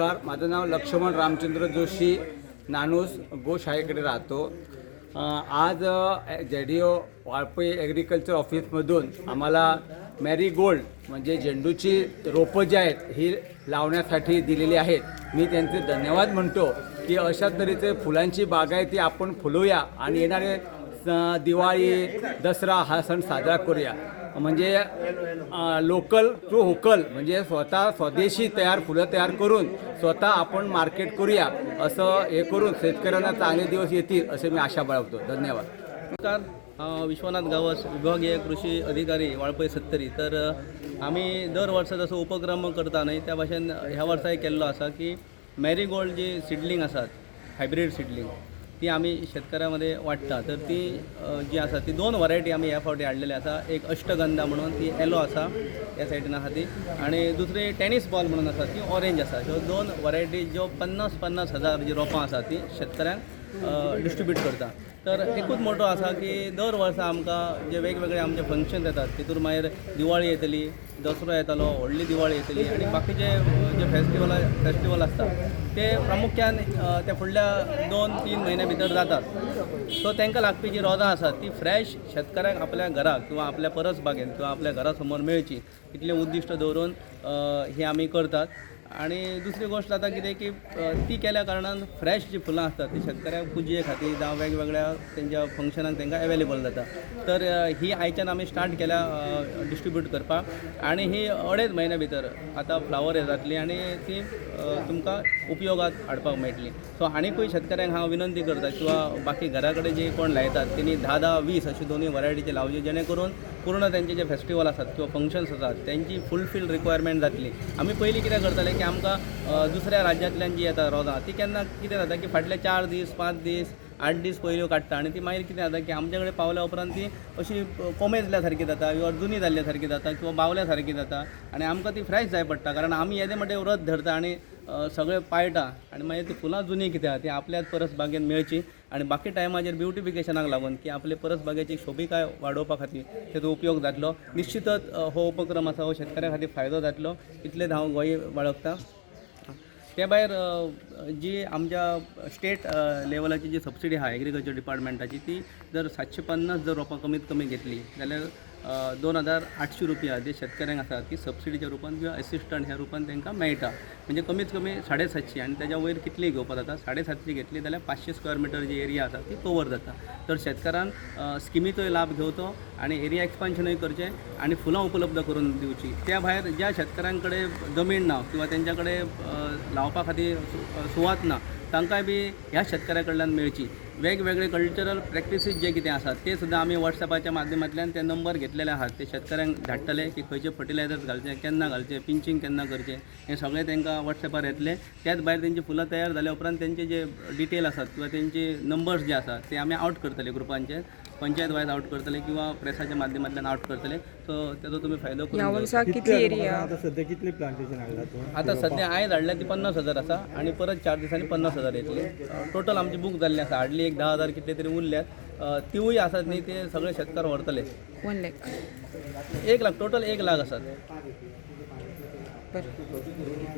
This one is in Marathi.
नमस्कार, माझं नाव लक्ष्मण रामचंद्र जोशी, नानूस गोशाळेकडे राहतो. आज जेडीओ वाळपई ॲग्रिकल्चर ऑफिसमधून आम्हाला मॅरीगोल्ड म्हणजे झेंडूची रोपं जी आहेत ही लावण्यासाठी दिलेली आहेत. मी त्यांचे धन्यवाद म्हणतो की अशा तऱ्हेचे फुलांची बागायती आपण फुलवूया आणि येणारे दिवाळी दसरा हा सण साजरा करूया. म्हणजे लोकल टू व्होकल म्हणजे स्वतः स्वदेशी फुलं तयार करून स्वतः आपण मार्केट करूया. असं हे करून शेतकऱ्यांना चांगले दिवस येतील असे मी आशा बाळगतो. धन्यवाद. नमस्कार, विश्वनाथ गावस, विभागीय कृषी अधिकारी वाळपई 70. तर आम्ही दर वर्सा जसो उपक्रम करता न्हय त्या भाशेन ह्या वर्सा केल्लो आसा की मॅरीगोल्ड जी सिडलींग आसात, हायब्रीड सिडलींग, ती आम्ही शेतकऱ्यामध्ये वाटता. तर ती जी आसा ती 2 व्हरायटी आम्ही ह्या फावटी हाडलेली आसा. एक अष्टगंधा म्हणून ती येलो आसा, ह्या सायडीन आसा ती, आणि दुसरी टेनिस बॉल म्हणून आसा ती ऑरेंज आसा. ह्यो 2 व्हरायटी ज्यो 50-50 हजार जी रोपां आसा ती शेतकऱ्यांक डिस्ट्रीब्यूट करता. तर एकूच मोठो आसा की दर वर्सा आमकां जे वेगवेगळे आमचे फंक्शन येतात तितून मागीर दिवाळी येतली, दसरो येतलो, व्हडली दिवाळी येतली, आणि बाकीचे जे फेस्टिवल आसतात ते प्रामुख्यान ते फुडल्या 2-3 म्हयन्या भितर जातात. सो तांकां लागपी जी रोजां आसात ती फ्रेश शेतकऱ्याक आपल्या घराक किंवा आपल्या परस बागेंत किंवा आपल्या घरा समोर मेळची इतलें उद्दिश्ट दवरून ही आमी करतात. आणि दुसरी गोष्ट जाता कितें की ती केल्या कारणान फ्रेश जी फुलां आसतात ती शेतकऱ्याक पुजये खातीर जावं वेगवेगळ्या तेंच्या फंक्शनाक तांकां अवेलेबल जाता. तर ही आयच्यान आमी स्टार्ट केल्या डिस्ट्रीब्यूट करपाक, आणि ही 2.5 म्हयन्या भितर आतां फ्लावर जातली आणि ती तुमकां उपयोगात हाडपाक मेळटली. सो आनीकूय शेतकऱ्यांक हांव विनंती करता किंवा बाकी घरा कडेन जे कोण लायतात तेणी 10-10-20 अशी दोनूय व्हरायटीचे लावचे, जेणे करून पूर्ण त्यांचे जे फेस्टिवल आसात किंवा फंक्शन्स आसात त्यांची फुलफील रिक्वायरमेंट जातली. आमी पयलीं कितें करताले की आमकां दुसऱ्या राज्यांतल्यान जी येता रोजां ती केन्ना कितें जाता की फाटले 4 दीस 5 दीस 8 दीस पयल्यो काडटा, आणि ती मागीर कितें जाता की आमचे कडेन पावल्या उपरांत ती अशी कोमेजल्या सारकी जाता किंवा जुनी जाल्ल्या सारकी जाता किंवा बावल्या सारकी जाता, आणि आमकां ती फ्रेश जाय पडटा. कारण आमी येदे म्हणटे व्रत धरता आणि सगळें पाळटा, आणि मागीर ती फुलां जुनी कितें आहा ती आपल्याच परस बागेन मेळची, आणि बाकी टायमाचेर ब्युटिफिकेशनाक लागून की आपले परस बागेची शोभिकाय वाडोवपा खातीर तेजो उपयोग जातलो. निश्चितच हो उपक्रम आसा हो शेतकऱ्या खातीर फायदो जातलो, इतलें हांव गोंय बाळगता. त्या भायर जी आमच्या स्टेट लेवलाची जी सबसिडी आहा एग्रीकल्चर डिपार्टमेंटाची, ती जर 750 जर रोपां कमीत कमी घेतली जाल्यार 2800 रुपया जे शेतकऱ्यांक आसा ती सबसिडीच्या रुपान किंवा असिस्टंट ह्या रुपान तांकां मेळटा. म्हणजे कमीत कमी 750, आणि त्याच्या वयर कितलीय घेवपाक जाता. 750 घेतली जाल्यार 500 स्क्वेअर मिटर जी एरिया आसा ती कवर जाता. तर शेतकऱ्यांक स्किमीचोय लाभ घेवचो आणि एरिया एक्सपान्शनूय करचें आणि फुलां उपलब्ध करून दिवची. त्या भायर ज्या शेतकऱ्यांकडे जमीन ना किंवा तेंच्याकडे लावपा खातीर सुवात ना तांकांय बी ह्या शेतकऱ्या कडल्यान मेळची. वेगवेगळे कल्चरल प्रॅक्टिसीस जे कितें आसात ते सुद्दां आमी वॉट्सॅपाच्या माध्यमांतल्यान ते नंबर घेतलेले आहात. ते शेतकऱ्यांक धाडटले की खंयचे फर्टिलायझर्स घालचे, केन्ना घालचे, पिंचिंग केन्ना करचें, हें सगळें तांकां वॉट्सॅपार येतलें. त्याच भायर तेंची फुलां तयार जाल्या उपरांत तेंचे जे डिटेल आसात किंवा तेंचे नंबर्स जे आसात ते आमी आउट करतले ग्रुपांचे, पंचायत वायज आउट करतले किंवा प्रेसाच्या माध्यमांतल्यान आउट करतले. सो तेजो तुमी फायदो करून घेवचो. कितली एरिया आता सध्या कितली प्लांटेशन हाडला तूं? आता सध्या आयज हाडल्या ती 50,000 आसा, आणि परत 4 दिसांनी 50,000 येतली. टोटल आमची बूक जाल्ली आसा. हार्डली एक 10,000 कितले तरी उरल्यात. तिवूय आसात न्ही ते सगळे शेतकार व्हरतले. 1 लाख. 1 लाख टोटल 1 लाख आसात. बरं.